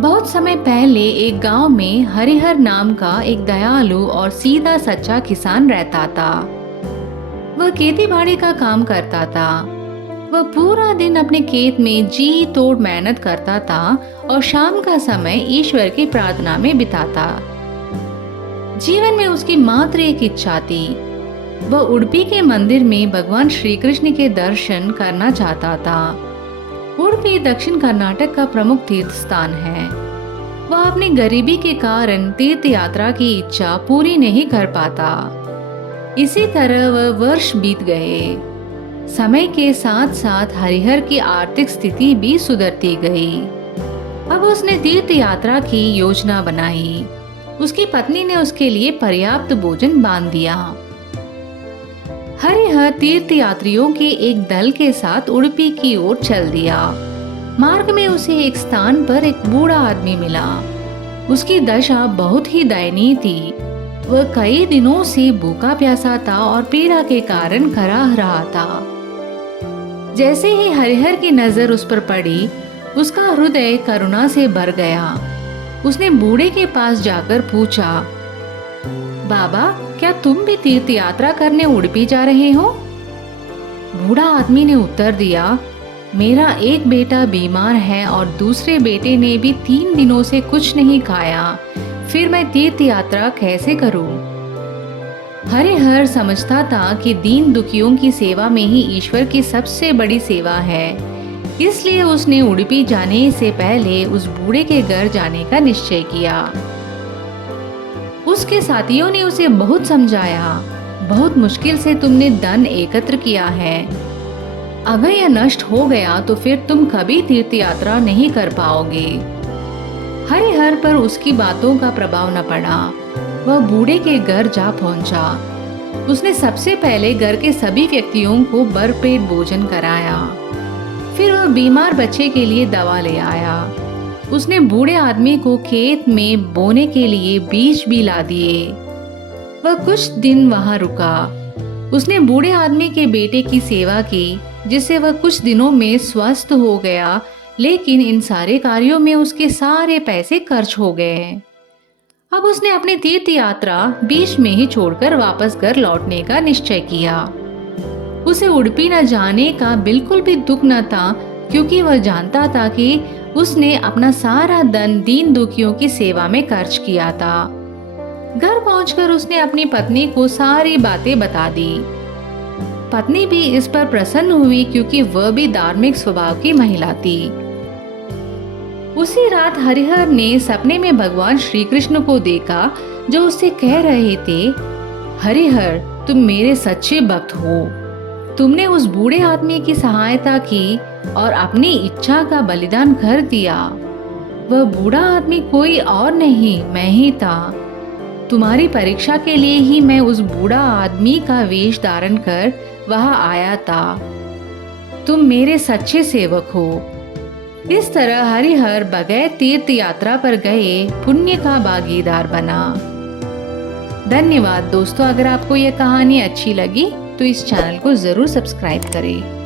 बहुत समय पहले एक गांव में हरिहर नाम का एक दयालु और सीधा सच्चा किसान रहता था। वह खेती बाड़ी का काम करता था। वह पूरा दिन अपने खेत में जी तोड़ मेहनत करता था और शाम का समय ईश्वर की प्रार्थना में बिताता। जीवन में उसकी मात्र एक इच्छा थी। वह उडुपी के मंदिर में भगवान श्री कृष्ण के दर्शन करना चाहता था। उडुपी दक्षिण कर्नाटक का प्रमुख तीर्थ स्थान है। वह अपनी गरीबी के कारण तीर्थ यात्रा की इच्छा पूरी नहीं कर पाता। इसी तरह वह वर्ष बीत गए। समय के साथ साथ हरिहर की आर्थिक स्थिति भी सुधरती गई। अब उसने तीर्थ यात्रा की योजना बनाई। उसकी पत्नी ने उसके लिए पर्याप्त भोजन बांध दिया। हरिहर तीर्थ यात्रियों के एक दल के साथ उडुपी की ओर चल दिया। मार्ग में उसे एक स्थान पर एक बूढ़ा आदमी मिला। उसकी दशा बहुत ही दयनीय थी। वह कई दिनों से भूखा प्यासा था और पीड़ा के कारण कराह रहा था। जैसे ही हरिहर की नजर उस पर पड़ी, उसका हृदय करुणा से भर गया। उसने बूढ़े के पास जाकर पूछा, बाबा, क्या तुम भी तीर्थ यात्रा करने उडुपी जा रहे हो? बूढ़ा आदमी ने उत्तर दिया, मेरा एक बेटा बीमार है और दूसरे बेटे ने भी 3 दिनों से कुछ नहीं खाया। फिर मैं तीर्थ यात्रा कैसे करूं? हरिहर समझता था कि दीन दुखियों की सेवा में ही ईश्वर की सबसे बड़ी सेवा है। इसलिए उसने उडुपी जाने से पहले उस बूढ़े के घर जाने का निश्चय किया। उसके साथियों ने उसे बहुत समझाया, बहुत मुश्किल से तुमने धन एकत्र किया है। अगर यह नष्ट हो गया तो फिर तुम कभी तीर्थ यात्रा नहीं कर पाओगे। हरिहर पर उसकी बातों का प्रभाव न पड़ा। वह बूढ़े के घर जा पहुंचा। उसने सबसे पहले घर के सभी व्यक्तियों को भरपेट भोजन कराया। फिर वह बीमार बच्चे के लिए दवा ले आया। उसने बूढ़े आदमी को खेत में बोने के लिए बीज भी ला दिए। वह कुछ दिन वहां रुका। उसने बूढ़े आदमी के बेटे की सेवा की, जिससे वह कुछ दिनों में स्वस्थ हो गया, लेकिन इन सारे कार्यों में उसके सारे पैसे खर्च हो गए। अब उसने अपनी तीर्थ यात्रा बीच में ही छोड़कर वापस घर लौटने का निश्चय किया। उसे उडुपी न जाने का बिल्कुल भी दुख न था, क्योंकि वह जानता था कि उसने अपना सारा धन दीन दुखियों की सेवा में खर्च किया था। घर पहुंचकर उसने अपनी पत्नी को सारी बातें बता दी। पत्नी भी इस पर प्रसन्न हुई, क्योंकि वह भी धार्मिक स्वभाव की महिला थी। उसी रात हरिहर ने सपने में भगवान श्री कृष्ण को देखा, जो उससे कह रहे थे, हरिहर, तुम मेरे सच्चे भक्त हो। तुमने उस बूढ़े आदमी की सहायता की और अपनी इच्छा का बलिदान कर दिया। वह बूढ़ा आदमी कोई और नहीं, मैं ही था। तुम्हारी परीक्षा के लिए ही मैं उस बूढ़ा आदमी का वेश धारण कर वहां आया था। तुम मेरे सच्चे सेवक हो। इस तरह हरिहर बगैर तीर्थ यात्रा पर गए पुण्य का भागीदार बना। धन्यवाद दोस्तों। अगर आपको यह कहानी अच्छी लगी तो इस चैनल को जरूर सब्सक्राइब करें।